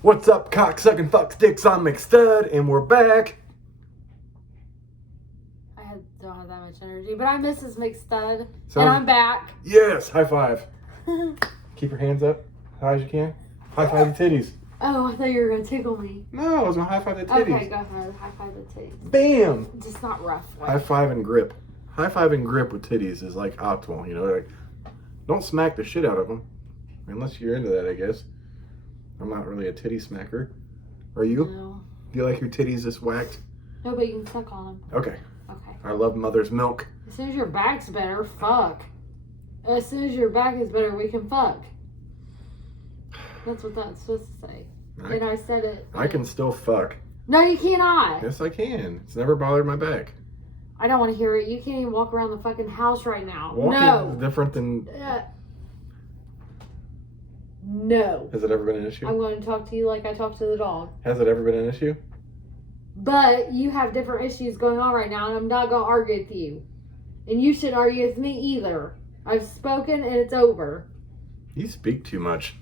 What's up, cocksucking fuck sticks? I'm McStud, and we're back. Don't have that much energy, but I'm Mrs. McStud, So, and I'm back. Yes, high five. Keep your hands up high as you can. High five the titties. Oh, I thought you were going to tickle me. No, I was gonna high five the titties. Okay, go ahead. High five the titties. Bam! Just not rough. High five and grip. High five and grip with titties is like optimal, you know? Like, don't smack the shit out of them. Unless you're into that, I guess. I'm not really a titty smacker. Are you? No. Do you like your titties just whacked? No, but you can suck on them. Okay. Okay. I love mother's milk. As soon as your back's better, fuck. As soon as your back is better, we can fuck. That's what that's supposed to say. And I said it. I can still fuck. No, you cannot. Yes, I can. It's never bothered my back. I don't want to hear it. You can't even walk around the fucking house right now. Walking no. is different than... No. Has it ever been an issue? I'm going to talk to you like I talk to the dog. Has it ever been an issue? But you have different issues going on right now, and I'm not going to argue with you. And you shouldn't argue with me either. I've spoken, and it's over. You speak too much.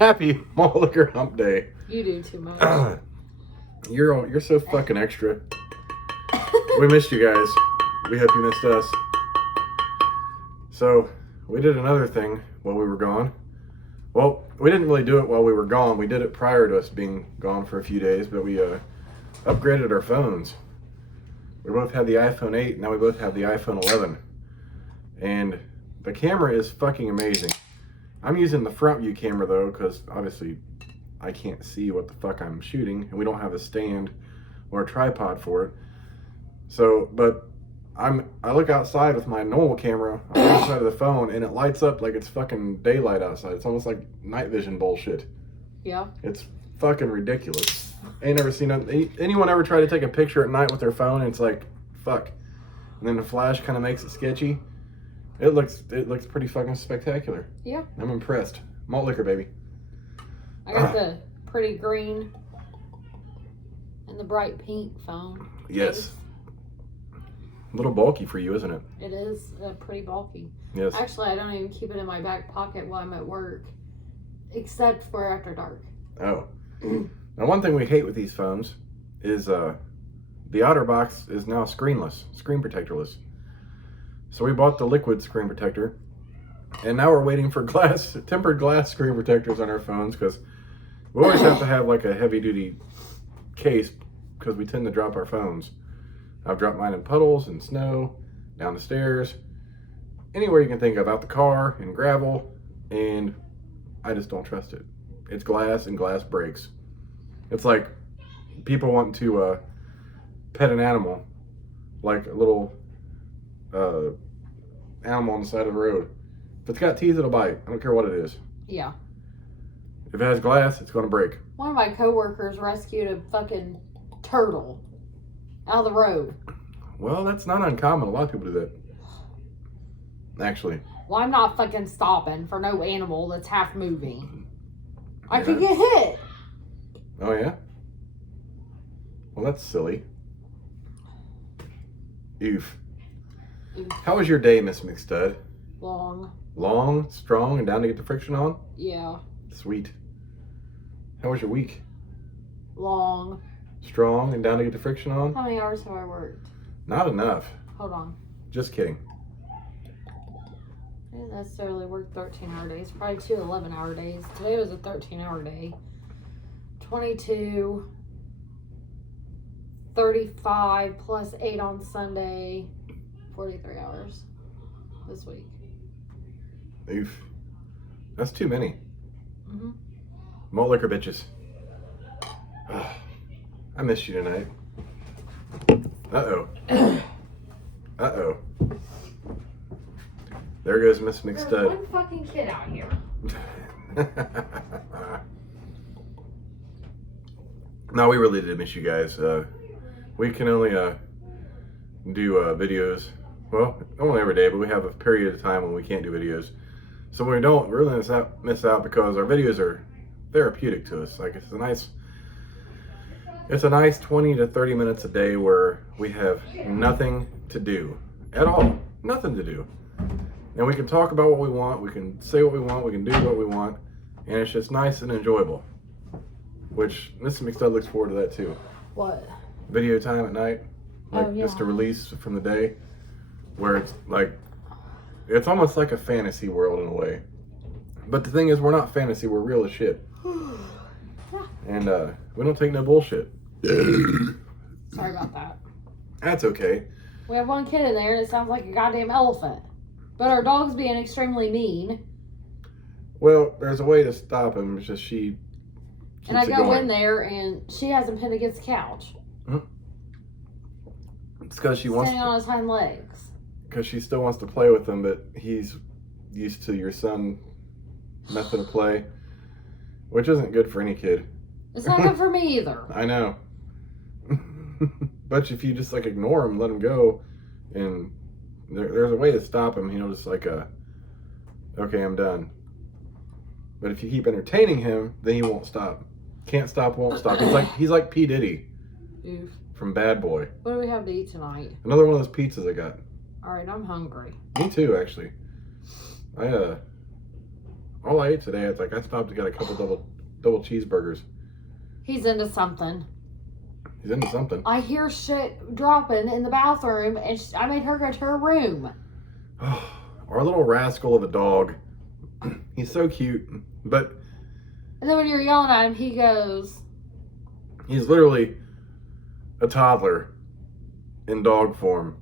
Happy Malt Liquor Hump Day. You do too much. You're so fucking extra. We missed you guys. We hope you missed us. So, we did another thing while we were gone. Well, we didn't really do it while we were gone. We did it prior to us being gone for a few days, but we upgraded our phones. We both had the iPhone 8, now we both have the iPhone 11. And the camera is fucking amazing. I'm using the front view camera though, because obviously I can't see what the fuck I'm shooting, and we don't have a stand or a tripod for it. So, but I look outside with my normal camera on the other side of the phone, and it lights up like it's fucking daylight outside. It's almost like night vision bullshit. Yeah. It's fucking ridiculous. I ain't never seen anyone ever try to take a picture at night with their phone, and it's like, fuck. And then the flash kind of makes it sketchy. It looks pretty fucking spectacular. Yeah. I'm impressed. Malt liquor, baby. I got the pretty green and the bright pink phone. Yes. A little bulky for you, isn't it? It is pretty bulky. Yes. Actually, I don't even keep it in my back pocket while I'm at work, except for after dark. Oh. Now, one thing we hate with these phones is the OtterBox is now screenless, screen protectorless. So we bought the liquid screen protector, and now we're waiting for tempered glass screen protectors on our phones, because we always have to have like a heavy-duty case because we tend to drop our phones. I've dropped mine in puddles and snow, down the stairs, anywhere you can think of, out the car, in gravel, and I just don't trust it. It's glass, and glass breaks. It's like people want to pet an animal, like a little animal on the side of the road. If it's got teeth, it'll bite. I don't care what it is. Yeah. If it has glass, it's going to break. One of my coworkers rescued a fucking turtle out of the road. Well, that's not uncommon. A lot of people do that. Actually. Well, I'm not fucking stopping for no animal that's half moving. I could get hit. Oh, yeah? Well, that's silly. Oof. How was your day, Miss McStud? Long. Long, strong, and down to get the friction on? Yeah. Sweet. How was your week? Long. Strong and down to get the friction on? How many hours have I worked? Not enough. Hold on. Just kidding. I didn't necessarily work 13-hour days. Probably 2 11-hour days. Today was a 13-hour day. 22, 35 plus 8 on Sunday. 43 hours this week. Oof. That's too many. Mm-hmm. Malt liquor bitches. Ugh. I missed you tonight. Uh-oh. Uh-oh. There goes Miss McStud. There's one fucking kid out here. No, we really did miss you guys. We can only do videos. Well, only every day, but we have a period of time when we can't do videos. So when we don't, we really miss out because our videos are therapeutic to us. Like it's a nice 20 to 30 minutes a day where we have nothing to do at all. Nothing to do. And we can talk about what we want, we can say what we want, we can do what we want, and it's just nice and enjoyable. which Mr. McStud looks forward to that too. What? Video time at night, like just a release from the day, where it's like, it's almost like a fantasy world in a way. But the thing is, we're not fantasy, we're real as shit. And we don't take no bullshit. Sorry about that. That's okay. We have one kid in there and it sounds like a goddamn elephant. But our dog's being extremely mean. Well, there's a way to stop him. It's just she keeps And I it go going. in there and she has him pinned against the couch. It's because she wants standing on his hind legs. Because she still wants to play with him, but he's used to your son method of play, which isn't good for any kid. It's not good for me either. I know. But if you just like ignore him, let him go, and there's a way to stop him, he'll just like okay, I'm done. But if you keep entertaining him, then he won't stop. Can't stop, won't stop. He's like P. Diddy Oof. from Bad Boy. What do we have to eat tonight? Another one of those pizzas I got. Alright, I'm hungry. Me too, actually. All I ate today, it's like I stopped to get a couple double cheeseburgers. He's into something. He's into something. I hear shit dropping in the bathroom, and I made her go to her room. Our little rascal of a dog. He's so cute, but... And then when you're yelling at him, he goes... He's literally a toddler in dog form.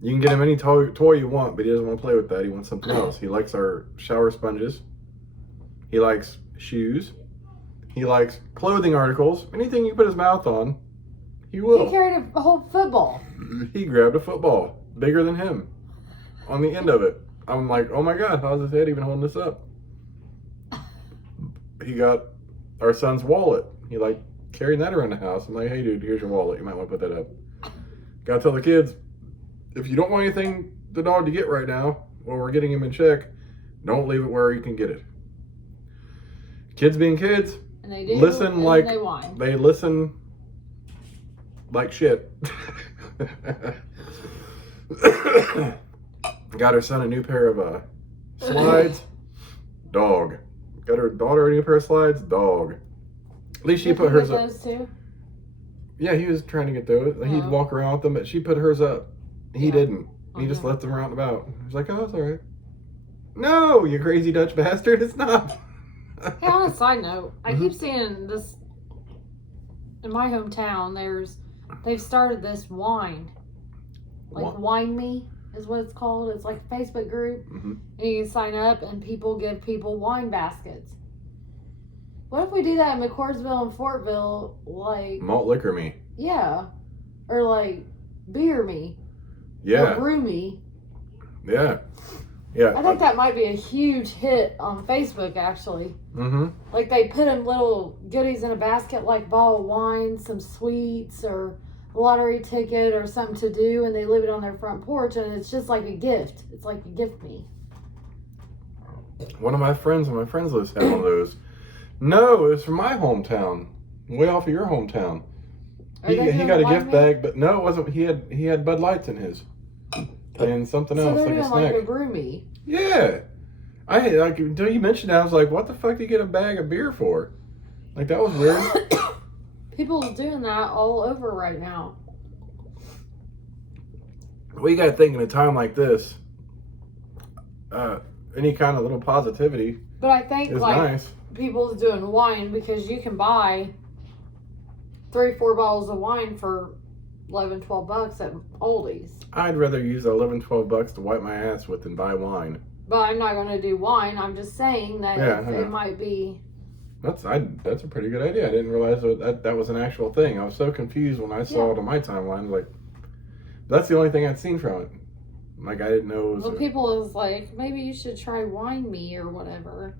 You can get him any toy you want, but he doesn't want to play with that. He wants something else. He likes our shower sponges. He likes shoes. He likes clothing articles. Anything you put his mouth on, he will. He carried a whole football. He grabbed a football bigger than him on the end of it. I'm like, oh my God, how's his head even holding this up? He got our son's wallet. He like carrying that around the house. I'm like, hey dude, here's your wallet. You might want to put that up. Gotta tell the kids, if you don't want anything the dog to get right now, while we're getting him in check, don't leave it where you can get it. Kids being kids, and they do, listen and like they whine. They listen like shit. Got her son a new pair of slides. Dog. Got her daughter a new pair of slides. Dog. At least she put hers up. Those two? Yeah, he was trying to get those. He'd walk around with them, but she put hers up. He didn't. He just left them around about. He's like, oh, it's all right. No, you crazy Dutch bastard. It's not. Hey, on a side note, I keep seeing this in my hometown. They've started this wine, like Wine Me is what it's called. It's like a Facebook group, and you can sign up, and people give people wine baskets. What if we do that in McCordsville and Fortville, like Malt Liquor Me? Yeah, or like Beer Me. Yeah. Or Brew Me. Yeah. Yeah. I think that might be a huge hit on Facebook, actually. Mm-hmm. Like, they put in little goodies in a basket, like a bottle of wine, some sweets, or a lottery ticket, or something to do, and they leave it on their front porch, and it's just like a gift. It's like a gift me. One of my friends on my friends list had one of those. No, it was from my hometown. Way off of your hometown. He got a gift bag, but no, it wasn't. He had Bud Lights in his. And something else, so they're like a doing snack. like a Brew Me. Yeah. Until you mentioned that, I was like, what the fuck do you get a bag of beer for? Like, that was weird. People's doing that all over right now. Well, you gotta think in a time like this, any kind of little positivity But I think, is like, nice. people's doing wine because you can buy 3-4 bottles of wine for $11, $12 at Aldi's. I'd rather use $11-12 to wipe my ass with than buy wine. But I'm not going to do wine. I'm just saying that it might be. That's a pretty good idea. I didn't realize that was an actual thing. I was so confused when I saw it on my timeline. Like, that's the only thing I'd seen from it. Like, I didn't know it was. Well, people was like, maybe you should try Wine Me or whatever.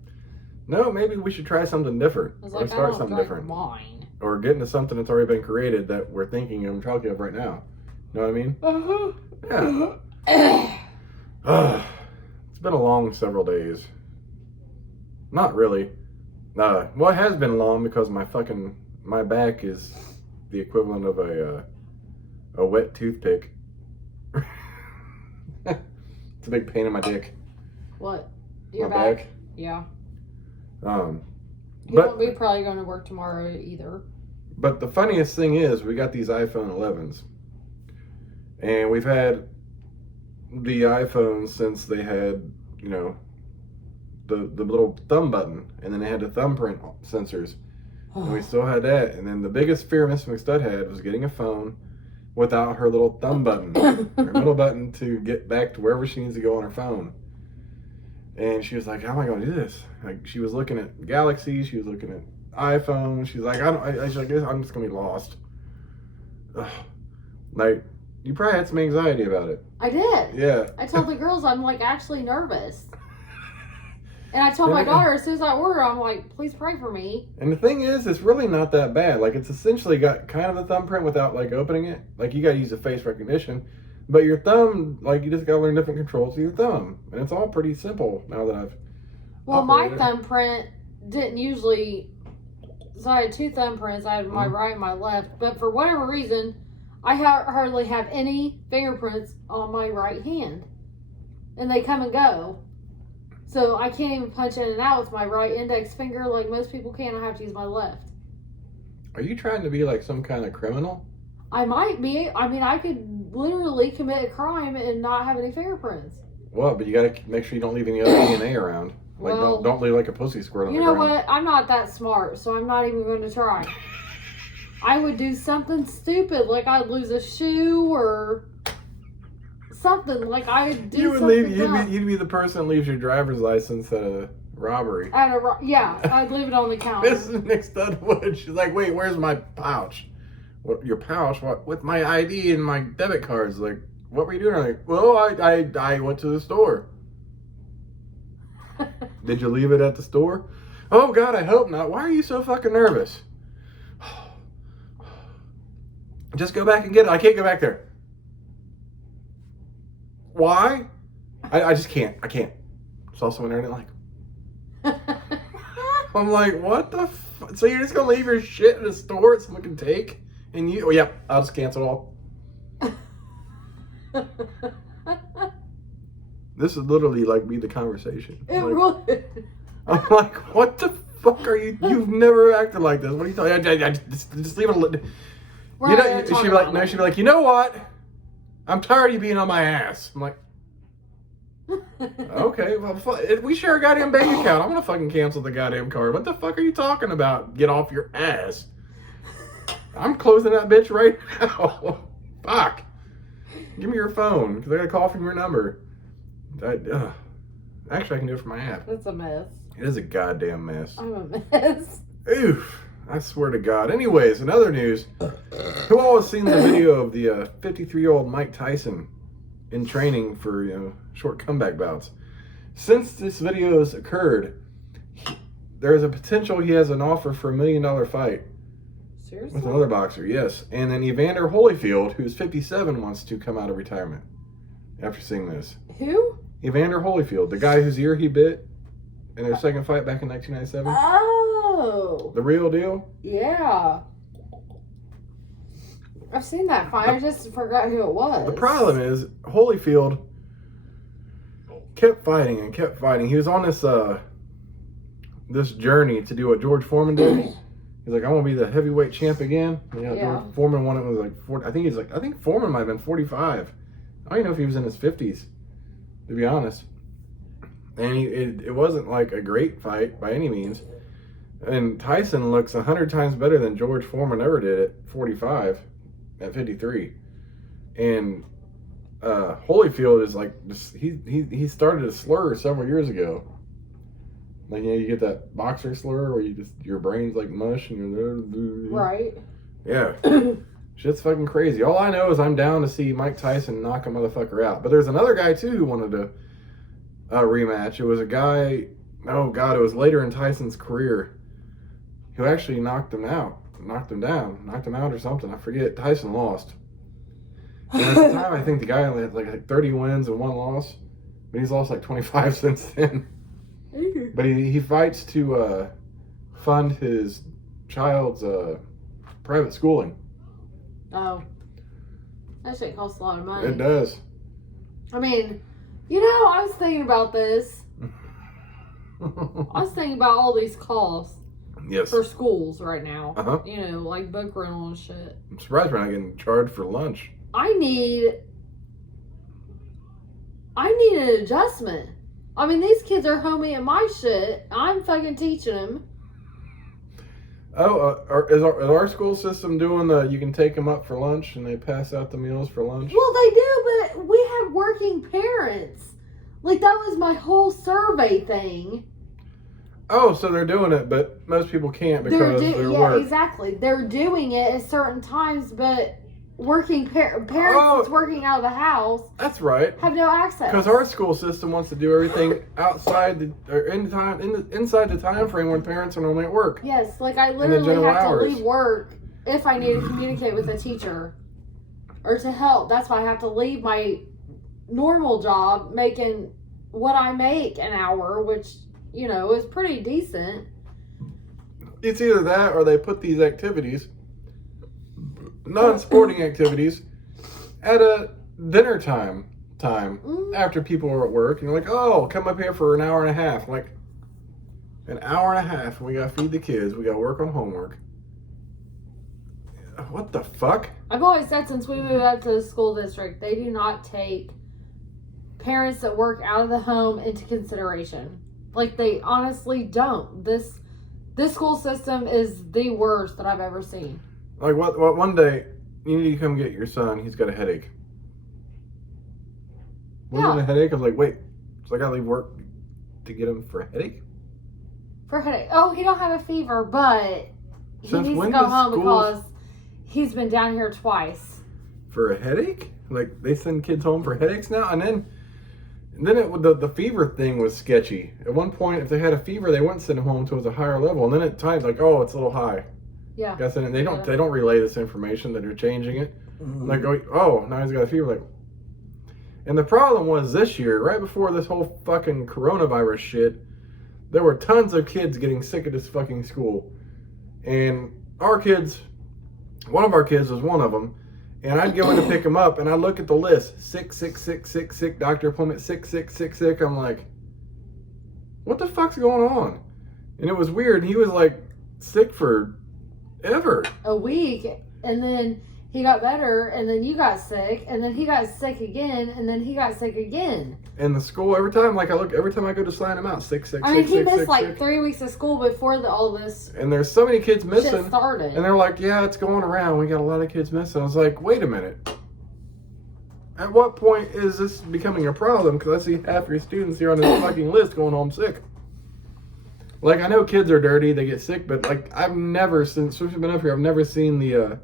No, maybe we should try something different. I was Or like, start I don't something drink different. wine. Or get into something that's already been created that we're thinking of and talking of right now. You know what I mean? Yeah. It's been a long several days. Not really. Well, it has been long because my back is the equivalent of a wet toothpick. It's a big pain in my dick. What? Your My back? Yeah. He won't be probably going to work tomorrow either. But the funniest thing is, we got these iPhone 11s. And we've had the iPhones since they had, you know, the little thumb button. And then they had the thumbprint sensors. And we still had that. And then the biggest fear Miss McStud had was getting a phone without her little thumb button, her middle button to get back to wherever she needs to go on her phone. And she was like, how am I going to do this? Like, she was looking at Galaxy, she was looking at iPhone. She's like, she's like, I'm just going to be lost. Ugh. Like, you probably had some anxiety about it. I did. Yeah. I told the girls I'm like actually nervous. And I told my daughter as soon as I order, I'm like, please pray for me. And the thing is, it's really not that bad. Like, it's essentially got kind of a thumbprint without, like, opening it. Like, you got to use the face recognition. But your thumb, like, you just got to learn different controls with your thumb. And it's all pretty simple now that I've Well, my thumbprint didn't usually... So I had two thumbprints. I had my right and my left. But for whatever reason, I hardly have any fingerprints on my right hand. And they come and go. So I can't even punch in and out with my right index finger like most people can. I have to use my left. Are you trying to be like some kind of criminal? I might be. I mean, I could literally commit a crime and not have any fingerprints. Well, but you got to make sure you don't leave any other DNA around. Like, Well, don't leave like a pussy squirt on the ground. You know what? I'm not that smart, so I'm not even going to try. I would do something stupid, like I'd lose a shoe or something. Like I'd do You would something leave. You'd be the person that leaves your driver's license at a robbery. Yeah, I'd leave it on the counter. This is Nick Studwood. She's like, wait, where's my pouch? What, your pouch? What? With my ID and my debit cards. Like, what were you doing? I'm like, well, I went to the store. Did you leave it at the store? Oh, God, I hope not. Why are you so fucking nervous? Just go back and get it. I can't go back there. Why? I just can't. I can't. Saw someone there I didn't like. I'm like, what the fuck? So you're just going to leave your shit in a store that someone can take? And you, oh, yeah, I'll just cancel it all. This would literally like be the conversation. It like, would. I'm like, what the fuck are you? You've never acted like this. What are you talking? Just leave it. You know, she'd be like, no. She'd be like, you know what? I'm tired of you being on my ass. I'm like, okay, well, we share a goddamn bank account. I'm gonna fucking cancel the goddamn card. What the fuck are you talking about? Get off your ass. I'm closing that bitch right now. Fuck. Give me your phone because I got a call from your number. Actually, I can do it from my app. That's a mess. It is a goddamn mess. I'm a mess. Oof. I swear to God. Anyways, in other news, who all has seen the video of the 53-year-old Mike Tyson in training for, you know, short comeback bouts? Since this video has occurred, there is a potential he has an offer for $1 million fight. Seriously? With another boxer, yes. And then Evander Holyfield, who's 57, wants to come out of retirement after seeing this. Who? Evander Holyfield, the guy whose ear he bit in their second fight back in 1997. Oh. The real deal? Yeah. I've seen that fight. I just forgot who it was. The problem is, Holyfield kept fighting and kept fighting. He was on this this journey to do what George Foreman did. He's like, I want to be the heavyweight champ again. Yeah. George Foreman won it when he was like 40. I think Foreman might have been 45. I don't even know if he was in his 50s, to be honest. And it wasn't like a great fight by any means. And Tyson looks 100 times better than George Foreman ever did at 45, at 53. And Holyfield is like, he started a slur several years ago. Like, you know, you get that boxer slur where your brain's like mush and you're right. Yeah. Shit's fucking crazy. All I know is I'm down to see Mike Tyson knock a motherfucker out. But there's another guy too who wanted to rematch. It was a guy, oh God, it was later in Tyson's career, who actually knocked him out, knocked him out or something. I forget. Tyson lost. And at the time, I think the guy only had like 30 wins and 1 loss, but he's lost like 25 since then. But he fights to fund his child's private schooling. Oh. That shit costs a lot of money. It does. I mean, you know, I was thinking about this. I was thinking about all these costs. Yes. for schools right now. Uh-huh. You know, like book rental and shit. I'm surprised we're not getting charged for lunch. I need an adjustment. I mean, these kids are homie at my shit. I'm fucking teaching them. Oh, is our school system doing the, you can take them up for lunch and they pass out the meals for lunch? Well, they do, but we have working parents. Like, that was my whole survey thing. Oh, so they're doing it, but most people can't because they're work. Exactly. They're doing it at certain times, but working parents that's working out of the house. That's right. Have no access. Because our school system wants to do everything outside inside the time frame when parents are normally at work. Yes, like I literally have to leave work if I need to communicate with a teacher or to help. That's why I have to leave my normal job making what I make an hour, which, you know, is pretty decent. It's either that or they put these activities, non-sporting activities, at a dinner time after people are at work. And you're like, oh, come up here for an hour and a half. I'm like, an hour and a half, and we got to feed the kids. We got to work on homework. What the fuck? I've always said since we moved up to the school district, they do not take parents that work out of the home into consideration. Like, they honestly don't. This school system is the worst that I've ever seen. Like, what one day, you need to come get your son. He's got a headache. Wasn't it a headache? I was like, wait, so I got to leave work to get him for a headache? For a headache. Oh, he don't have a fever, but he Since needs to when go does home schools- because he's been down here twice. For a headache? Like, they send kids home for headaches now? And then the fever thing was sketchy. At one point, if they had a fever, they wouldn't send them home until it was a higher level. And then at times, like, oh, it's a little high. Yeah. Guess and they don't relay this information that they're changing it. Like, oh, now he's got a fever. Like, and the problem was this year, right before this whole fucking coronavirus shit, there were tons of kids getting sick at this fucking school. And our kids, one of our kids was one of them. And I'd go in to pick him up, and I'd look at the list. Sick, doctor appointment, sick. I'm like, what the fuck's going on? And it was weird. He was like sick for ever. A week, and then he got better, and then you got sick, and then he got sick again, and then he got sick again. And the school, every time I go to sign him out, sick. I mean, he missed like 3 weeks of school before all this. And there's so many kids missing. Shit started. And they're like, yeah, it's going around. We got a lot of kids missing. I was like, wait a minute. At what point is this becoming a problem? Because I see half your students here on this fucking list going home sick. Like, I know kids are dirty, they get sick, but like, I've never, since we've been up here, I've never seen the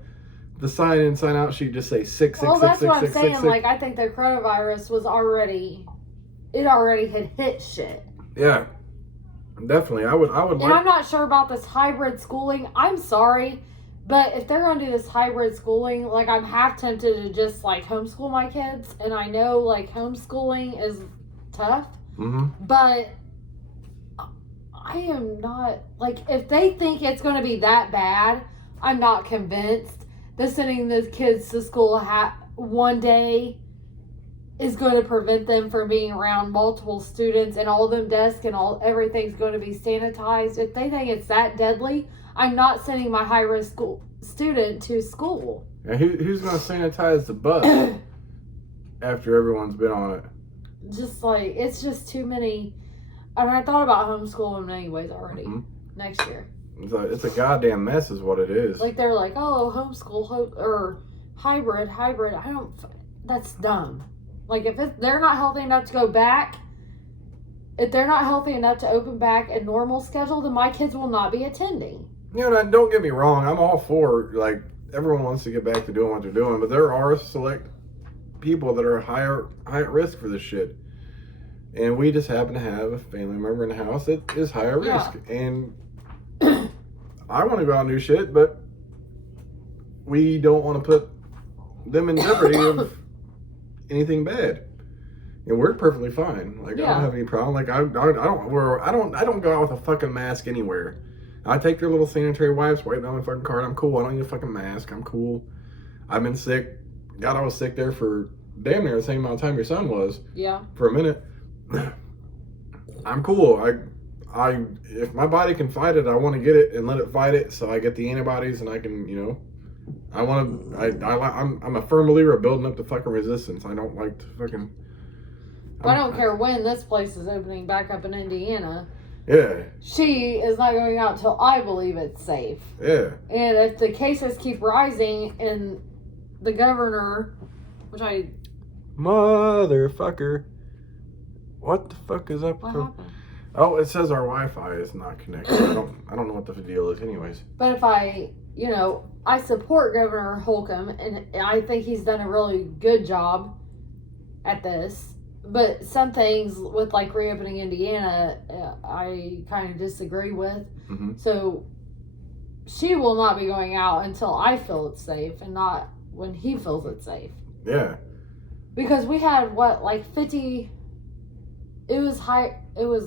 sign in, sign out sheet just say sick. Well, that's what I'm saying. Like, I think the coronavirus was already had hit shit. Yeah, definitely. I would. And I'm not sure about this hybrid schooling. I'm sorry, but if they're gonna do this hybrid schooling, like, I'm half tempted to just like homeschool my kids. And I know like homeschooling is tough, but I am not, like, if they think it's gonna be that bad, I'm not convinced that sending the kids to school one day is going to prevent them from being around multiple students and all them desks and everything's going to be sanitized. If they think it's that deadly, I'm not sending my high-risk student to school. Yeah, who's going to sanitize the bus after everyone's been on it? Just like, it's just too many. I mean, I thought about homeschooling anyways already next year. It's a goddamn mess is what it is. Like, they're like, oh, homeschool or hybrid. That's dumb. Like, if they're not healthy enough to go back, if they're not healthy enough to open back a normal schedule, then my kids will not be attending. You know, don't get me wrong. I'm all for, like, everyone wants to get back to doing what they're doing, but there are select people that are higher at risk for this shit. And we just happen to have a family member in the house that is higher risk. And I want to go out and do shit, but we don't want to put them in jeopardy of anything bad. And we're perfectly fine. Like, I don't have any problem. Like, I don't go out with a fucking mask anywhere. I take their little sanitary wipes, wipe down my fucking card. I'm cool. I don't need a fucking mask. I'm cool. I've been sick. God, I was sick there for damn near the same amount of time your son was. Yeah. For a minute. I'm cool. if my body can fight it, I want to get it and let it fight it, so I get the antibodies and I can, I'm a firm believer of building up the fucking resistance. I don't like to fucking. I don't care when this place is opening back up in Indiana. Yeah. She is not going out till I believe it's safe. Yeah. And if the cases keep rising and the governor, Motherfucker. What the fuck is up? What happened? Oh, it says our Wi-Fi is not connected. I don't know what the deal is anyways. But if I support Governor Holcomb, and I think he's done a really good job at this. But some things with like reopening Indiana, I kind of disagree with. Mm-hmm. So she will not be going out until I feel it's safe, and not when he feels it's safe. Yeah. Because we had 50. It was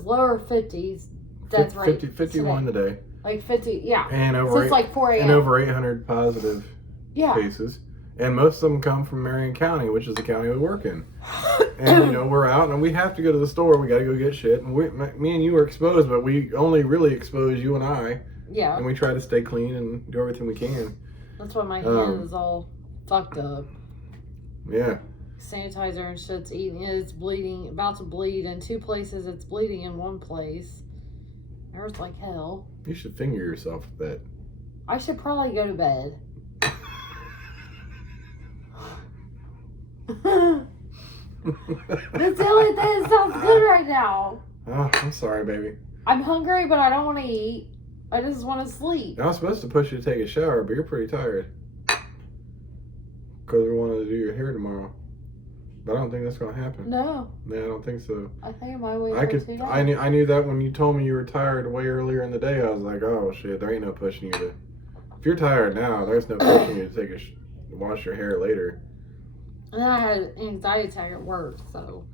lower 50s. That's 50, 51 today. Like 50, yeah. And over so it's like 4 a.m. And over 800 positive cases. And most of them come from Marion County, which is the county we work in. And, we're out and we have to go to the store. We got to go get shit. And me and you are exposed, but we only really expose you and I. Yeah. And we try to stay clean and do everything we can. That's why my hand is all fucked up. Yeah. Sanitizer and shit's eating. It's bleeding, about to bleed in 2 places. It's bleeding in 1 place. It hurts like hell. You should finger yourself with that. I should probably go to bed. That's the only thing that sounds good right now. Oh, I'm sorry, baby. I'm hungry, but I don't want to eat. I just want to sleep. I was supposed to push you to take a shower, but you're pretty tired. Because we wanted to do your hair tomorrow. But I don't think that's going to happen. No. Yeah, I don't think so. I think I might wait for 2 days. I knew that when you told me you were tired way earlier in the day. I was like, oh, shit, there ain't no pushing you to... If you're tired now, there's no pushing you to take wash your hair later. And then I had an anxiety attack at work, so...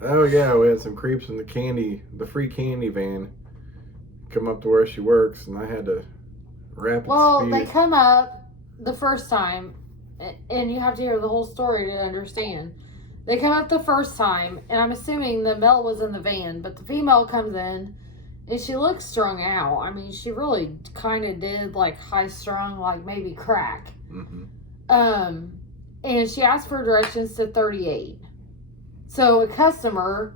Oh, yeah, we had some creeps in the free candy van come up to where she works, and I had to rapid speed. They come up the first time, and you have to hear the whole story to understand. They come up the first time, and I'm assuming the male was in the van, but the female comes in, and she looks strung out. I mean, she really kind of did, high strung, maybe crack. Mm-hmm. And she asked for directions to 38. So a customer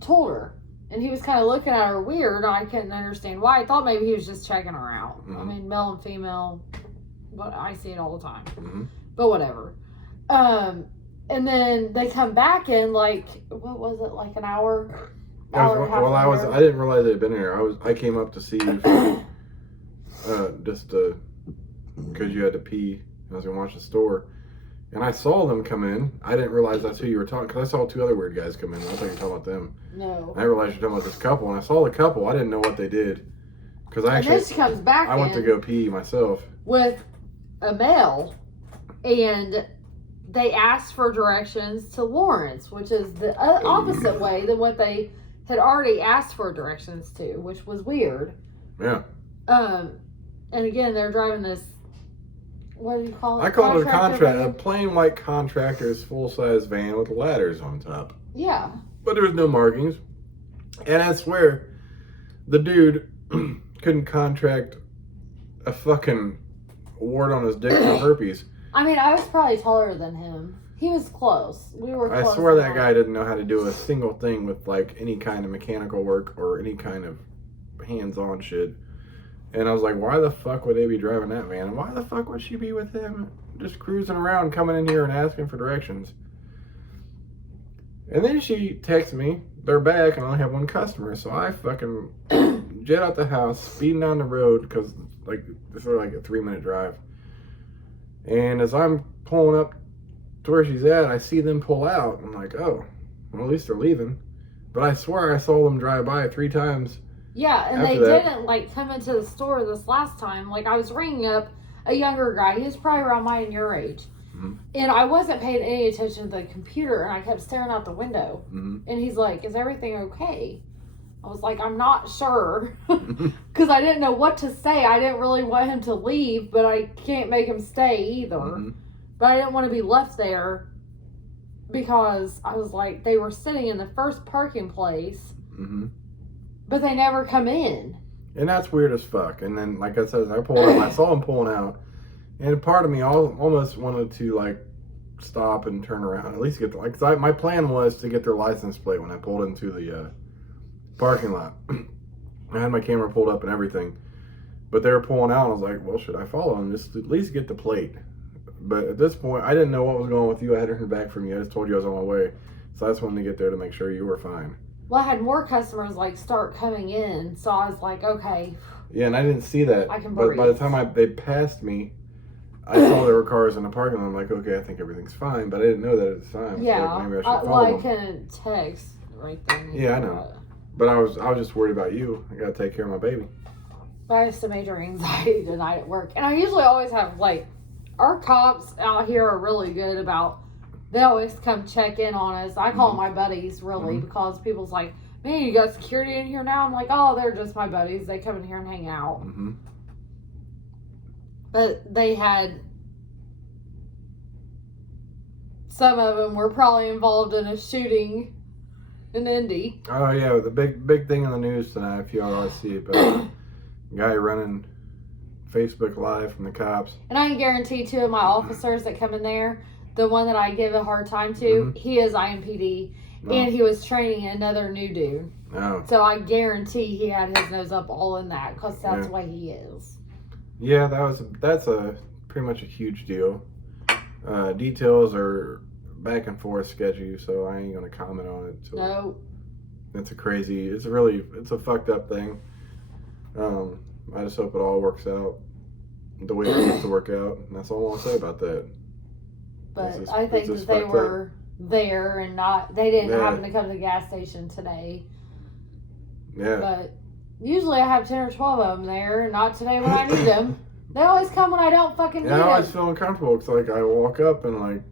told her. And he was kind of looking at her weird. I couldn't understand why. I thought maybe he was just checking her out. Mm-hmm. I mean, male and female, but I see it all the time. Mm-hmm. But whatever. And then they come back in what was it, an hour? I didn't realize they'd been here. I came up to see you just because you had to pee. I was gonna watch the store. And I saw them come in. I didn't realize that's who you were talking, because I saw 2 other weird guys come in. I thought you were talking about them. No. I realized you're talking about this couple. And I saw the couple. I didn't know what they did. Because then she comes back I went to go pee myself. With a male. And they asked for directions to Lawrence, which is the opposite way than what they had already asked for directions to, which was weird. Yeah. And again, they're driving this... What do you call it? I call it a plain white contractor's full-size van with ladders on top. Yeah. But there was no markings. And I swear, the dude couldn't contract a fucking wart on his dick for herpes. I mean, I was probably taller than him. He was close. We were close. I swear that guy didn't know how to do a single thing with any kind of mechanical work or any kind of hands-on shit. And I was like, why the fuck would they be driving that van? And why the fuck would she be with him? Just cruising around, coming in here and asking for directions. And then she texts me, they're back, and I only have 1 customer. So I fucking jet out the house, speeding down the road, because it's sort of a 3-minute drive. And as I'm pulling up to where she's at, I see them pull out. I'm like, oh, well, at least they're leaving. But I swear I saw them drive by 3 times. Yeah, and they didn't come into the store this last time. I was ringing up a younger guy. He was probably around my and your age. Mm-hmm. And I wasn't paying any attention to the computer, and I kept staring out the window. Mm-hmm. And he's like, is everything okay? I was like, I'm not sure. Because I didn't know what to say. I didn't really want him to leave, but I can't make him stay either. Mm-hmm. But I didn't want to be left there because I was like, they were sitting in the first parking place. Mm-hmm. But they never come in. And that's weird as fuck. And then, like I said, I pulled up, I saw them pulling out, and part of me almost wanted to like stop and turn around, at least get the, like. Cause my plan was to get their license plate when I pulled into the parking lot. I had my camera pulled up and everything, but they were pulling out. And I was like, well, should I follow them? Just at least get the plate. But at this point, I didn't know what was going on with you. I hadn't heard back from you. I just told you I was on my way, so I just wanted to get there to make sure you were fine. Well, I had more customers like start coming in, so I was like, okay. Yeah, and I didn't see that. I can But breathe. by the time they passed me, I saw there were cars in the parking lot. I'm like, okay, I think everything's fine, but I didn't know that at the time. Yeah, So like, maybe I should well, follow I them. couldn't text right then. Yeah, I know. But I was just worried about you. I gotta take care of my baby. But I had some major anxiety tonight at work, and I usually always have like, our cops out here are really good about. They always come check in on us. I call them my buddies, really, because people's like, man, you got security in here now? I'm like, oh, they're just my buddies. They come in here and hang out. Mm-hmm. But they had, some of them were probably involved in a shooting in Indy. Oh yeah, the big thing in the news tonight. If y'all always see it, but guy running Facebook Live from the cops. And I can guarantee 2 of my officers that come in there, the one that I give a hard time to, he is IMPD, and he was training another new dude. Oh. So I guarantee he had his nose up all in that, because that's why he is. Yeah, that's a pretty much a huge deal. Details are back and forth sketchy, so I ain't gonna comment on it. So No. it's a fucked up thing. I just hope it all works out the way it needs to work out, and that's all I want to say about that. But I think that they were there and they didn't happen to come to the gas station today. Yeah. But usually I have 10 or 12 of them there, not today when I need them. They always come when I don't fucking need I them. always feel uncomfortable because like I walk up and like,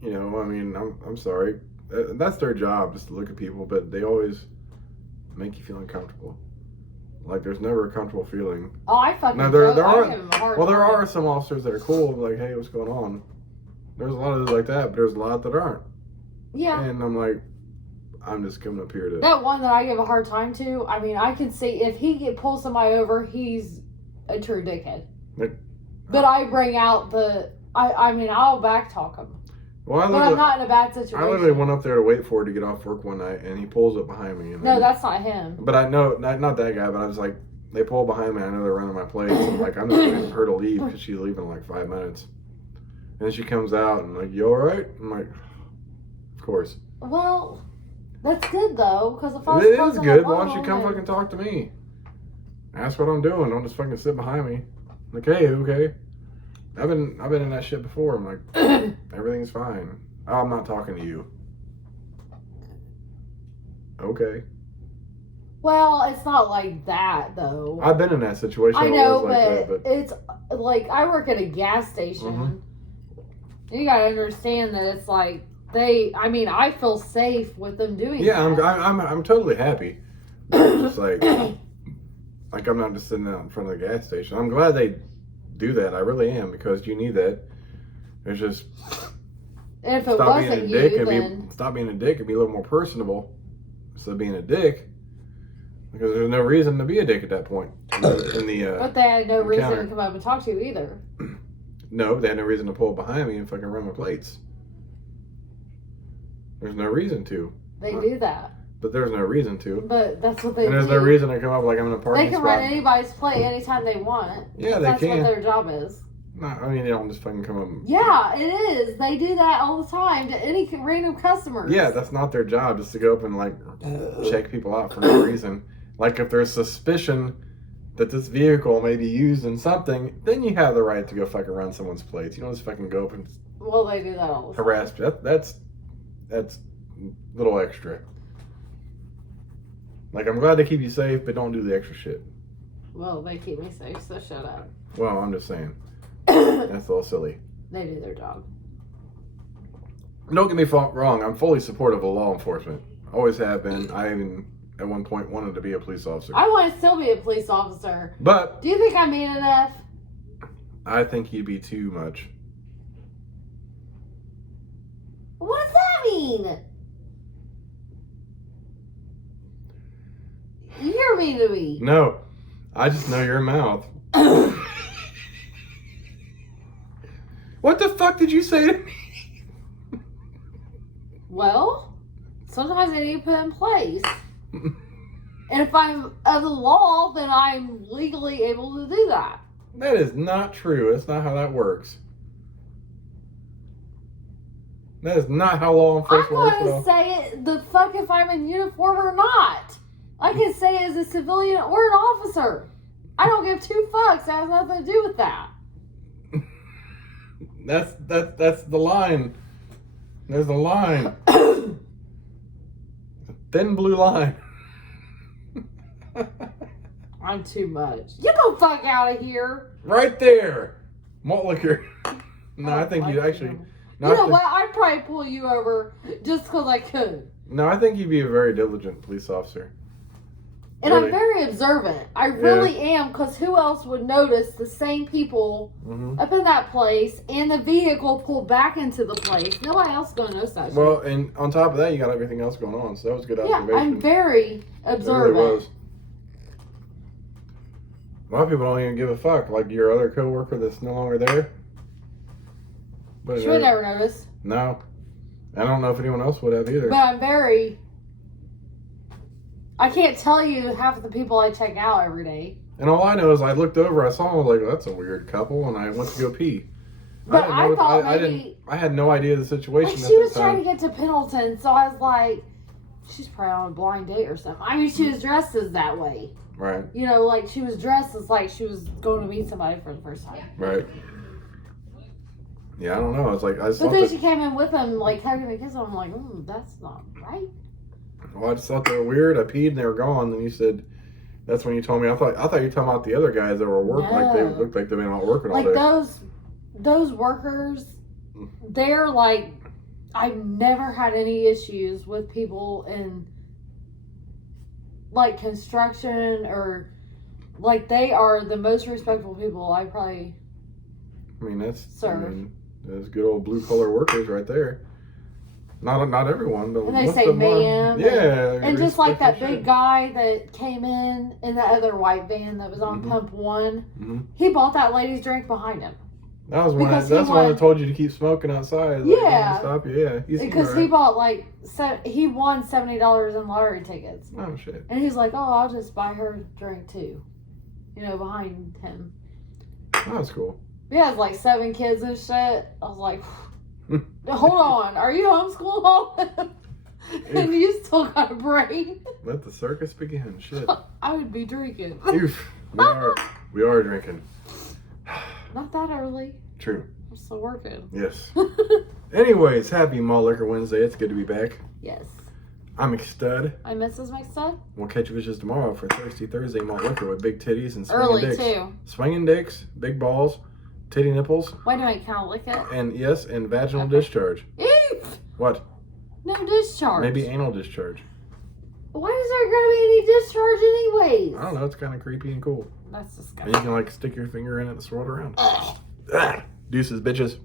you know, I mean, I'm sorry, that's their job, just to look at people, but they always make you feel uncomfortable. Like there's never a comfortable feeling. Oh, I fucking Now, joke. I give them a hard time. there are some officers that are cool, like, hey, what's going on? There's a lot of those like that, but there's a lot that aren't. Yeah. And I'm like, I'm just coming up here to. That one that I give a hard time to, I mean, I can see if he pulls somebody over, he's a true dickhead. But I bring out I mean, I'll backtalk him. Well, but I'm not in a bad situation. I literally went up there to wait for it to get off work one night, and he pulls up behind me. And no, that's not him. But I know, not that guy, but I was like, they pull behind me, I know they're running my place. I'm like, I'm just waiting for her to leave because she's leaving in like 5 minutes. And then she comes out and like, you alright? I'm like, of course. Well, that's good though, because if I was It is closing good. up Why one don't you come woman- fucking talk to me? Ask what I'm doing. Don't just fucking sit behind me. Like, hey, okay. I've been in that shit before. I'm like, everything's fine. Oh, I'm not talking to you. Okay. Well, it's not like that though. I've been in that situation. I where it know, was like that, it's like I work at a gas station. You gotta understand that it's like I mean, I feel safe with them doing yeah, that. I'm totally happy. It's just like I'm not just sitting out in front of the gas station. I'm glad they do that. I really am, because you need that. It's just And if it stop being a wasn't dick you, and then stop being a dick and be a little more personable instead of being a dick. Because there's no reason to be a dick at that point. but they had no reason encounter. to come up and talk to you either. No, they had no reason to pull behind me and fucking run my plates. There's no reason to. They do that, But there's no reason to. but that's what they And there's do. no reason to come up like I'm in a parking They can spot. run anybody's plate anytime they want. Yeah, they That's can. what their job is. No, I mean, they don't just fucking come up. Yeah, it is. They do that all the time to any random customers. Yeah, that's not their job, just to go up and like check people out for no reason. Like if there's suspicion that this vehicle may be used in something, then you have the right to go fucking run someone's plates. You don't just fucking go up and Well, they do that all the time. harass. That's a little extra. Like, I'm glad they keep you safe, but don't do the extra shit. Well, they keep me safe, so shut up. Well, I'm just saying. That's a little silly. They do their job. Don't get me wrong, I'm fully supportive of law enforcement. Always have been. I even, at one point, wanted to be a police officer. I want to still be a police officer. But Do you think I mean enough? I think he'd be too much. What does that mean? You're mean to me. No, I just know your mouth. What the fuck did you say to me? Well, sometimes they need to put in place. And if I'm of the law, then I'm legally able to do that. That is not true. That's not how that works. That is not how law I'm enforcement works at going all. to say it the fuck if I'm in uniform or not. I can say it as a civilian or an officer. I don't give two fucks. That has nothing to do with that. That's the line. There's a line. A thin blue line. I'm too much. Get the fuck out of here. Right there. Malt liquor. No, I think you'd actually. No, You know what? I'd probably pull you over just because I could. No, I think you'd be a very diligent police officer. And Really? I'm very observant. I really am, because who else would notice the same people up in that place and the vehicle pulled back into the place? Nobody else is going to notice that shit. Well, and on top of that, you got everything else going on, so that was a good observation. Yeah, I'm very observant. It really was. A lot of people don't even give a fuck. Like your other coworker that's no longer there. But She would never notice. No. I don't know if anyone else would have either. But I'm very... I can't tell you half of the people I check out every day. And all I know is I looked over, I saw them, I was like, that's a weird couple, and I went to go pee. But I thought I had no idea the situation. Like, she was trying to get to Pendleton, so I was like, she's probably on a blind date or something. I mean, she was dressed as that way. Right. You know, like, she was dressed as like she was going to meet somebody for the first time. Right. Yeah, I don't know. It's like, I But then she came in with him, like, hugging and kissing. I'm like, that's not right. Well, I just thought they were weird. I peed and they were gone. Then you said, that's when you told me. I thought you were talking about the other guys that were working. No. Like they looked like they've been out working all Like day. those workers, they're like, I've never had any issues with people in like construction or like they are the most respectful people I probably. I mean, that's serve. those good old blue collar workers right there. Not everyone, but And they most say of them are. ma'am. Yeah. And just like that respectful big shit. guy that came in the other white van that was on pump one, Mhm. he bought that lady's drink behind him. That was when Because that's he when I won- told you to keep smoking outside. Like, Yeah. Stop you. Yeah. Because he bought like, he won $70 in lottery tickets. Oh shit. And he's like, oh, I'll just buy her a drink too. You know, behind him. That was cool. He has like 7 kids and shit. I was like, hold on, are you homeschooled all them? And you still got a brain? Let the circus begin. Shit. I would be drinking. Oof. We are drinking. Not that early. True. I'm still working. Yes. Anyways, happy Malt Liquor Wednesday. It's good to be back. Yes. I'm McStud. I'm Mrs. McStud. We'll catch you bitches tomorrow for Thirsty Thursday Malt Liquor with big titties and swinging Early dicks. too. Swinging dicks, big balls, titty nipples, Wait a minute, can I lick it? and yes, and vaginal Okay. discharge. Ew! What? No discharge. Maybe anal discharge. Why is there going to be any discharge anyways? I don't know. It's kind of creepy and cool. That's And disgusting. you can like stick your finger in it and swirl it around. Ugh. Ah, deuces, bitches.